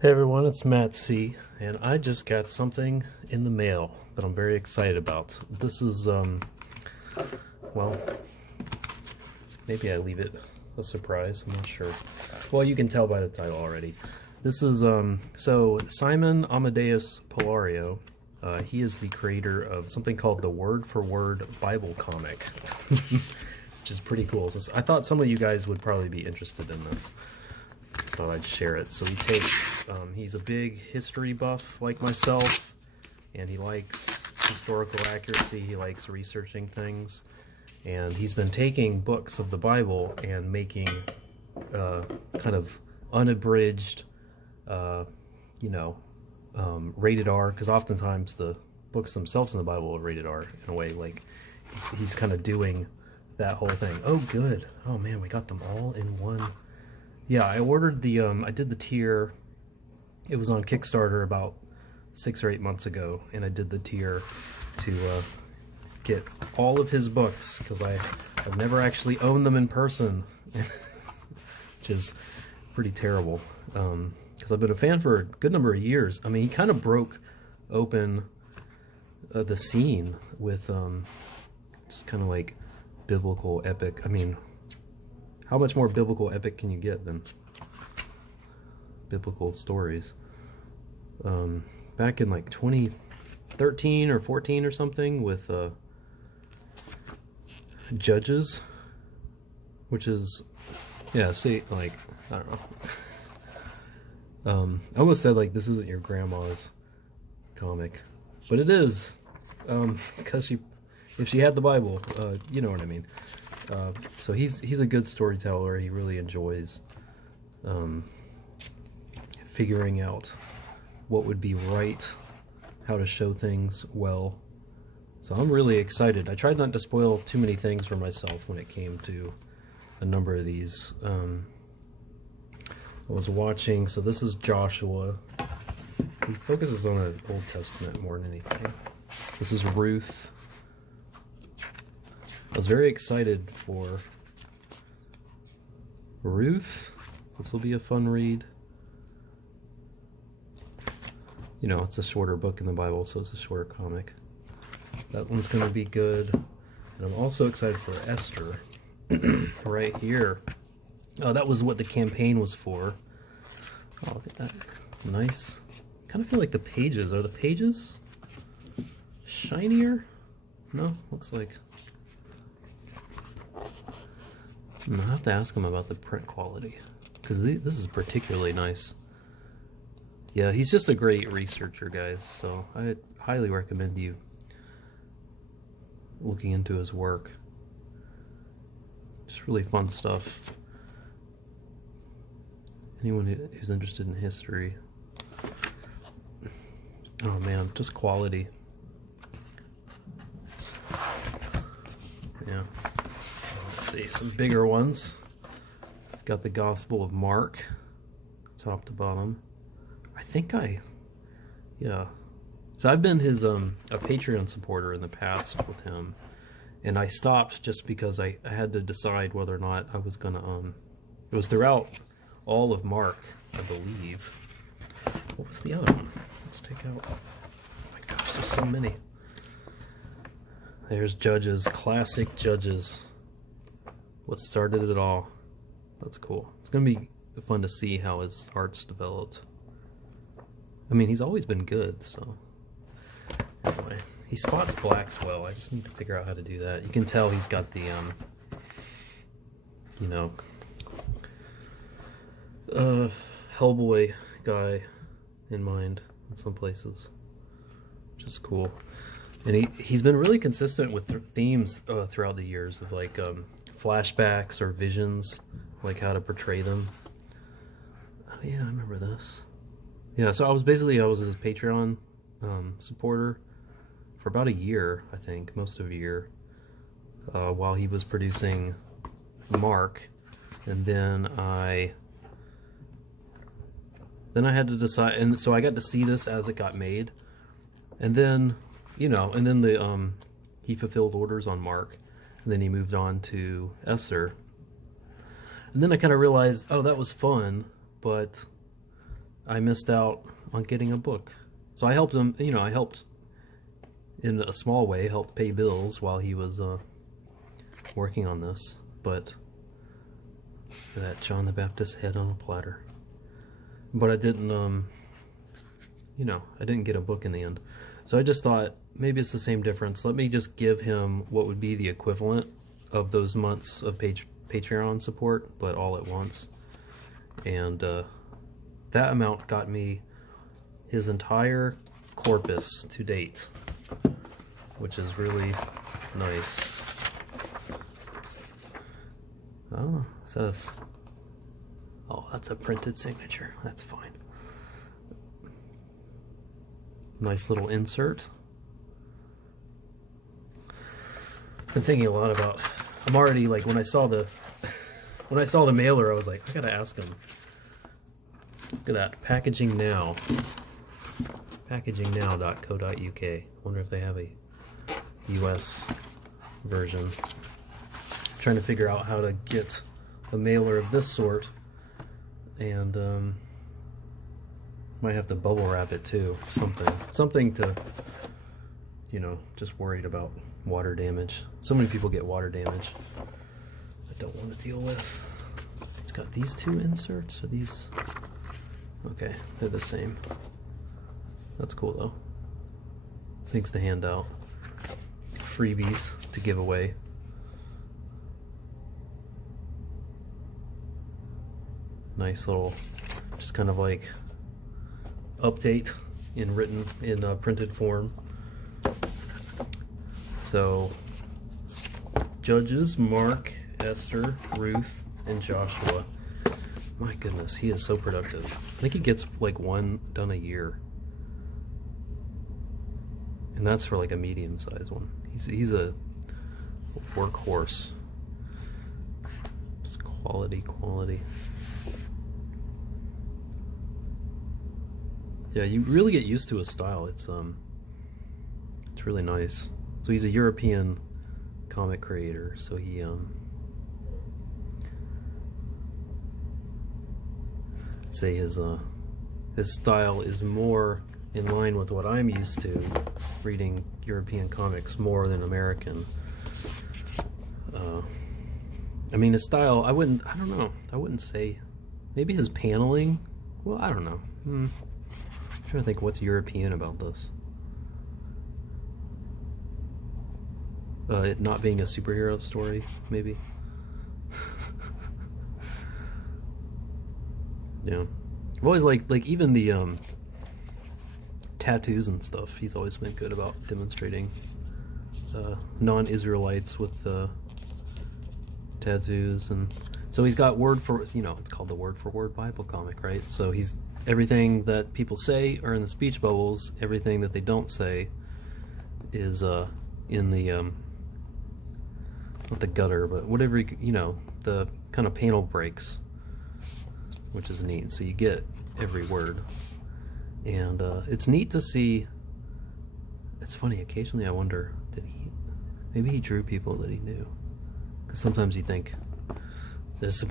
Hey everyone, it's Matt C, and I just got something in the mail that I'm very excited about. This is, well, maybe I leave it a surprise, I'm not sure. Well, you can tell by the title already. This is, so Simon Amadeus Pillario, he is the creator of something called the Word for Word Bible comic, which is pretty cool. So I thought some of you guys would probably be interested in this. Thought I'd share it. So he takes, he's a big history buff like myself, and he likes historical accuracy, he likes researching things, and he's been taking books of the Bible and making kind of unabridged, rated R, because oftentimes the books themselves in the Bible are rated R in a way, like he's kind of doing that whole thing. Oh good, oh man, we got them all in one. Yeah, I ordered the, I did the tier, it was on Kickstarter about 6 or 8 months ago, and I did the tier to get all of his books, because I've never actually owned them in person, which is pretty terrible, because I've been a fan for a good number of years. I mean, he kind of broke open the scene with just kind of like biblical epic, I mean, how much more biblical epic can you get than biblical stories? Back in like 2013 or 14 or something with Judges, which is, yeah, see, like, I don't know. I almost said like this isn't your grandma's comic, but it is, because if she had the Bible, you know what I mean. So he's a good storyteller. He really enjoys figuring out what would be right, how to show things well. So I'm really excited. I tried not to spoil too many things for myself when it came to a number of these. I was watching, so this is Joshua. He focuses on the Old Testament more than anything. This is Ruth. I was very excited for Ruth. This will be a fun read. You know, it's a shorter book in the Bible, so it's a shorter comic. That one's going to be good. And I'm also excited for Esther. Right here. Oh, that was what the campaign was for. Oh, look at that. Nice. Kind of feel like the pages. Are the pages shinier? No, looks like... I'll have to ask him about the print quality, because this is particularly nice. Yeah, he's just a great researcher, guys, so I highly recommend you looking into his work. Just really fun stuff. Anyone who's interested in history. Oh man, just quality. Yeah. Let's see, some bigger ones. I've got the Gospel of Mark, top to bottom. I think yeah. So I've been his a Patreon supporter in the past with him, and I stopped just because I had to decide whether or not I was gonna it was throughout all of Mark, I believe. What was the other one? Let's take out, oh my gosh, there's so many. There's Judges, classic Judges. What started it all. That's cool. It's gonna be fun to see how his art's developed. I mean, he's always been good, so anyway, he spots blacks well. I just need to figure out how to do that. You can tell he's got the you know, Hellboy guy in mind in some places, which is cool. And he's been really consistent with themes throughout the years of like flashbacks or visions, like how to portray them. Oh yeah, I remember this. Yeah, so I was his Patreon supporter for about a year, I think, most of a year, while he was producing Mark, and then I had to decide, and so I got to see this as it got made, and then, you know, and then he fulfilled orders on Mark, and then he moved on to Esther, and then I kind of realized, oh, that was fun, but I missed out on getting a book. So I helped him, you know, I helped in a small way, helped pay bills while he was working on this. But that John the Baptist head on a platter. But I didn't, you know, I didn't get a book in the end. So I just thought, maybe it's the same difference. Let me just give him what would be the equivalent of those months of Patreon support, but all at once. And that amount got me his entire corpus to date, which is really nice. Oh, it says, oh, that's a printed signature. That's fine. Nice little insert. Been thinking a lot about, I'm already like, when I saw the mailer, I was like, I gotta ask him. Look at that, packaging now. Packagingnow.co.uk. Wonder if they have a US version. Trying to figure out how to get a mailer of this sort, and might have to bubble wrap it too. Something to, you know, just worried about water damage. So many people get water damage I don't want to deal with. It's got these two inserts. Are these okay? They're the same. That's cool though. Things to hand out, freebies to give away. Nice little, just kind of like update in printed form. So judges Mark, Esther, Ruth, and Joshua. My goodness, he is so productive. I think he gets like one done a year, and that's for like a medium-sized one. He's a workhorse. Just quality. Yeah, you really get used to his style. It's really nice. So he's a European comic creator. So he I'd say his style is more in line with what I'm used to reading European comics more than American. I mean, his style, I wouldn't say, maybe his paneling, well, I don't know. I'm trying to think what's European about this. It not being a superhero story, maybe. Yeah. I've always liked, like, even the tattoos and stuff. He's always been good about demonstrating non-Israelites with tattoos. And so he's got word for, you know, it's called the Word for Word Bible comic, right? So he's, everything that people say are in the speech bubbles. Everything that they don't say is in the not the gutter, but whatever, you know, the kind of panel breaks, which is neat. So you get every word, and it's neat to see. It's funny, occasionally I wonder, maybe he drew people that he knew, because sometimes you think there's some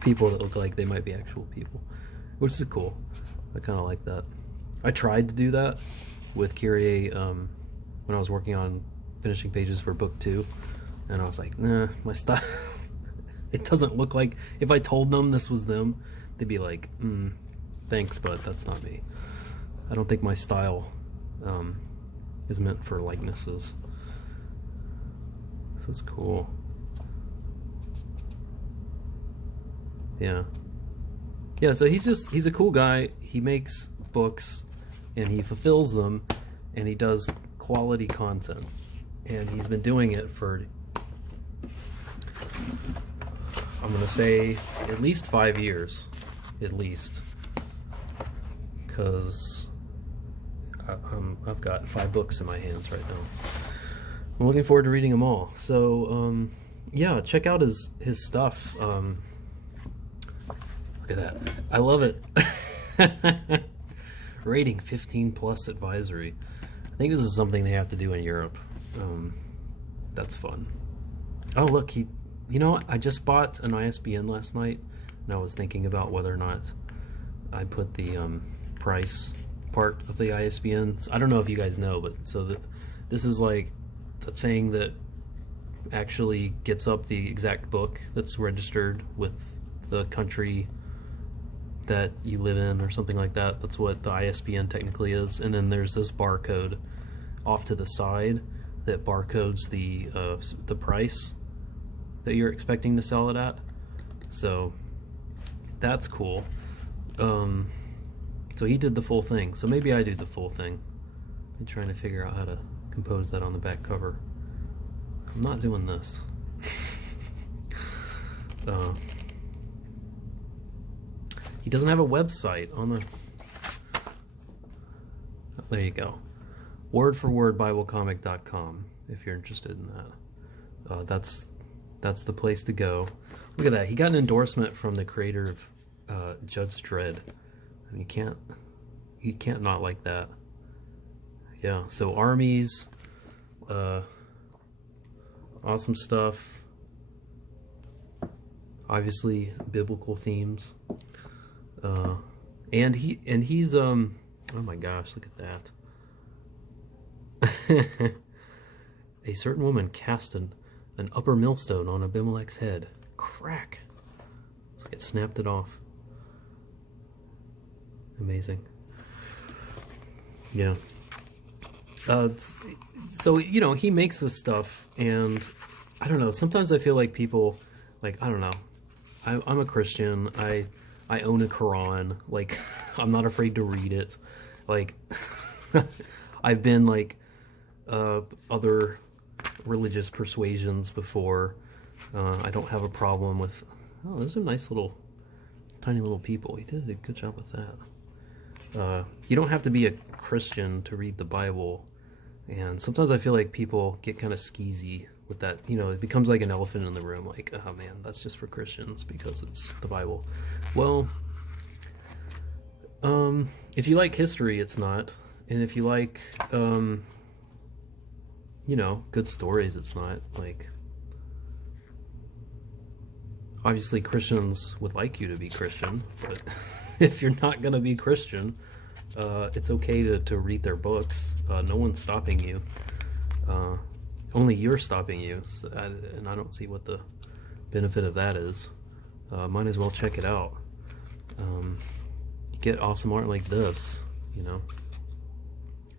people that look like they might be actual people, which is cool. I kind of like that. I tried to do that with Kyrie when I was working on finishing pages for book 2, and I was like, nah, my style it doesn't look like, if I told them this was them, they'd be like, thanks, but that's not me. I don't think my style is meant for likenesses. This is cool. Yeah, so he's a cool guy. He makes books and he fulfills them, and he does quality content, and he's been doing it for, I'm gonna say, at least 5 years, at least, because I've got 5 books in my hands right now. I'm looking forward to reading them all. So yeah, check out his stuff. Look at that, I love it. Rating 15+ advisory. I think this is something they have to do in Europe. That's fun. Oh look, you know what? I just bought an ISBN last night, and I was thinking about whether or not I put the price part of the ISBN. So I don't know if you guys know, but this is like the thing that actually gets up the exact book that's registered with the country that you live in or something like that. That's what the ISBN technically is. And then there's this barcode off to the side that barcodes the price that you're expecting to sell it at. So that's cool. So he did the full thing. So maybe I do the full thing. I'm trying to figure out how to compose that on the back cover. I'm not doing this. He doesn't have a website on the... Oh, there you go. wordforwordbiblecomic.com if you're interested in that. That's the place to go. Look at that. He got an endorsement from the creator of Judge Dredd. I mean, you can't not like that. Yeah, so armies, awesome stuff. Obviously biblical themes. And he's oh my gosh, look at that. A certain woman cast an upper millstone on Abimelech's head. Crack. It's like it snapped it off. Amazing. Yeah. So, you know, he makes this stuff, and I don't know, sometimes I feel like people, like, I don't know, I'm a Christian, I own a Quran, like, I'm not afraid to read it, like, I've been, like, other religious persuasions before. I don't have a problem with, oh, those are nice little, tiny little people. He did a good job with that. You don't have to be a Christian to read the Bible, and sometimes I feel like people get kind of skeezy with that. You know, it becomes like an elephant in the room, like, oh man, that's just for Christians because it's the Bible. Well, if you like history, it's not. And if you like, you know, good stories, it's not. Like, obviously Christians would like you to be Christian, but if you're not going to be Christian, it's okay to read their books. No one's stopping you. Only you're stopping you, so and I don't see what the benefit of that is. Might as well check it out. You get awesome art like this, you know,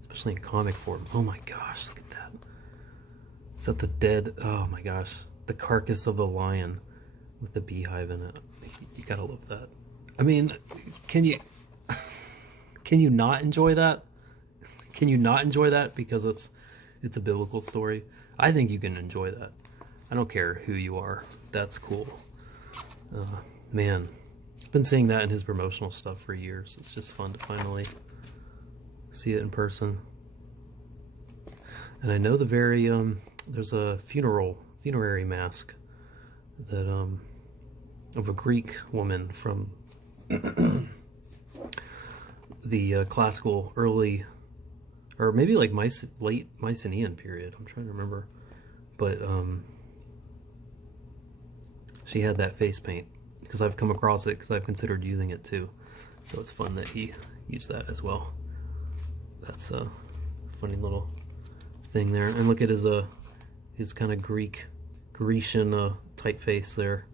especially in comic form. Oh my gosh, look at that. Is that the dead, oh my gosh, the carcass of the lion with the beehive in it. You gotta love that. I mean, can you not enjoy that? Can you not enjoy that because it's a biblical story? I think you can enjoy that. I don't care who you are. That's cool. Man, I've been seeing that in his promotional stuff for years. It's just fun to finally see it in person. And I know the very there's a funerary mask that of a Greek woman from the classical early, or maybe like late Mycenaean period. I'm trying to remember, but she had that face paint because I've come across it because I've considered using it too. So it's fun that he used that as well. That's a funny little thing there. And look at his kind of Grecian typeface there.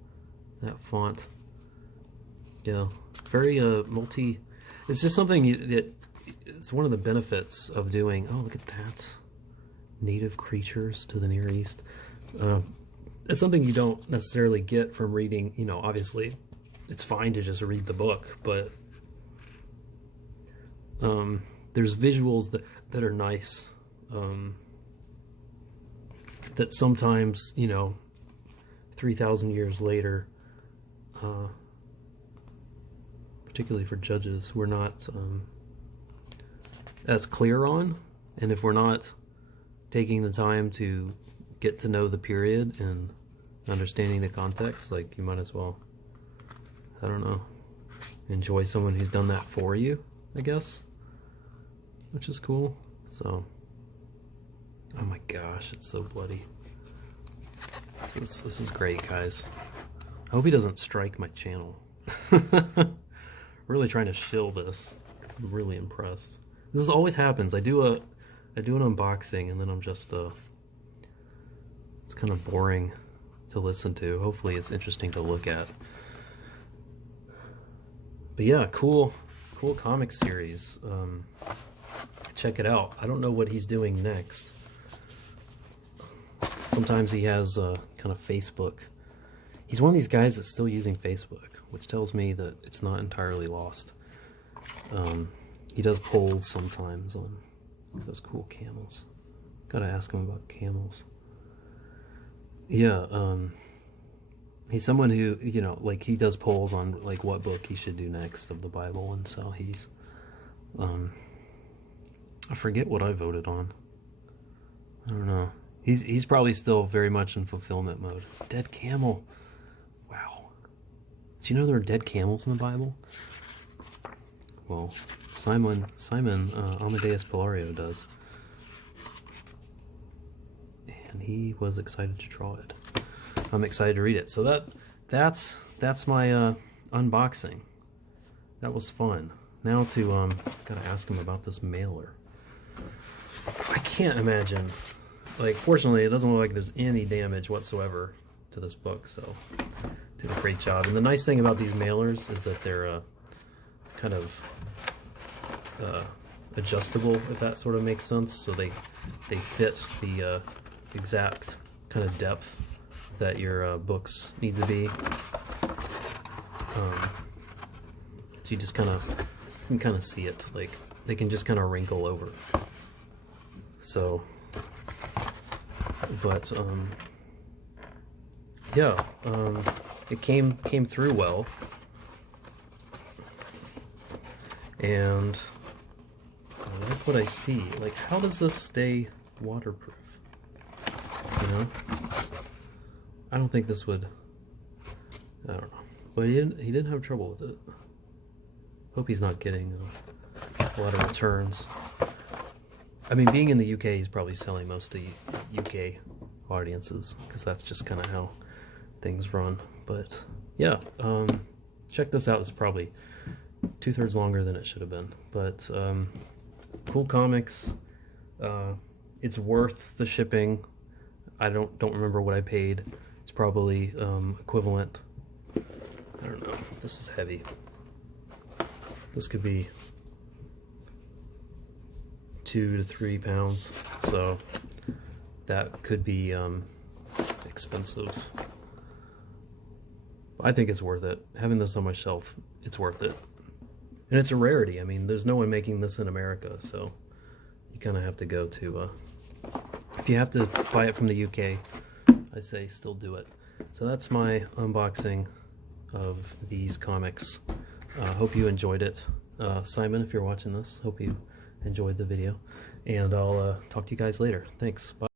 That font. Yeah, very it's just something that it's one of the benefits of doing. Oh, look at that. Native creatures to the Near East. It's something you don't necessarily get from reading, you know, obviously it's fine to just read the book, but there's visuals that are nice, that sometimes, you know, 3,000 years later, particularly for judges, we're not as clear on. And if we're not taking the time to get to know the period and understanding the context, like, you might as well, I don't know, enjoy someone who's done that for you, I guess, which is cool. So, oh my gosh, it's so bloody. This is great, guys. I hope he doesn't strike my channel. really trying to shill this because I'm really impressed. This always happens. I do an unboxing and then I'm just it's kind of boring to listen to. Hopefully it's interesting to look at. But yeah, cool comic series. Check it out. I don't know what he's doing next. Sometimes he has kind of Facebook. He's one of these guys that's still using Facebook, which tells me that it's not entirely lost. He does polls sometimes on those cool camels. Gotta ask him about camels. Yeah, he's someone who, you know, like he does polls on like what book he should do next of the Bible, and so he's, I forget what I voted on. I don't know. He's probably still very much in fulfillment mode. Dead camel. Wow. Did you know there are dead camels in the Bible? Well, Simon Amadeus Pillario does. And he was excited to draw it. I'm excited to read it. So that's my unboxing. That was fun. Now to gotta ask him about this mailer. I can't imagine. Like, fortunately, it doesn't look like there's any damage whatsoever to this book, so did a great job. And the nice thing about these mailers is that they're kind of adjustable, if that sort of makes sense. So they fit the exact kind of depth that your books need to be. So you just you can kind of see it. Like, they can just kind of wrinkle over. So, but yeah, it came through well, and I like what I see. Like, how does this stay waterproof? You know, I don't think this would. I don't know, but he didn't have trouble with it. Hope he's not getting a lot of returns. I mean, being in the UK, he's probably selling most to UK audiences, because that's just kind of how things run. But yeah, check this out. It's probably 2/3 longer than it should have been. But cool comics. It's worth the shipping. I don't remember what I paid. It's probably equivalent. I don't know. This is heavy. This could be 2 to 3 pounds, so that could be expensive. I think it's worth it. Having this on my shelf, it's worth it. And it's a rarity. I mean, there's no one making this in America, so you kind of have to go to, if you have to buy it from the UK, I say still do it. So that's my unboxing of these comics. Hope you enjoyed it. Simon, if you're watching this, hope you enjoyed the video, and I'll talk to you guys later. Thanks. Bye.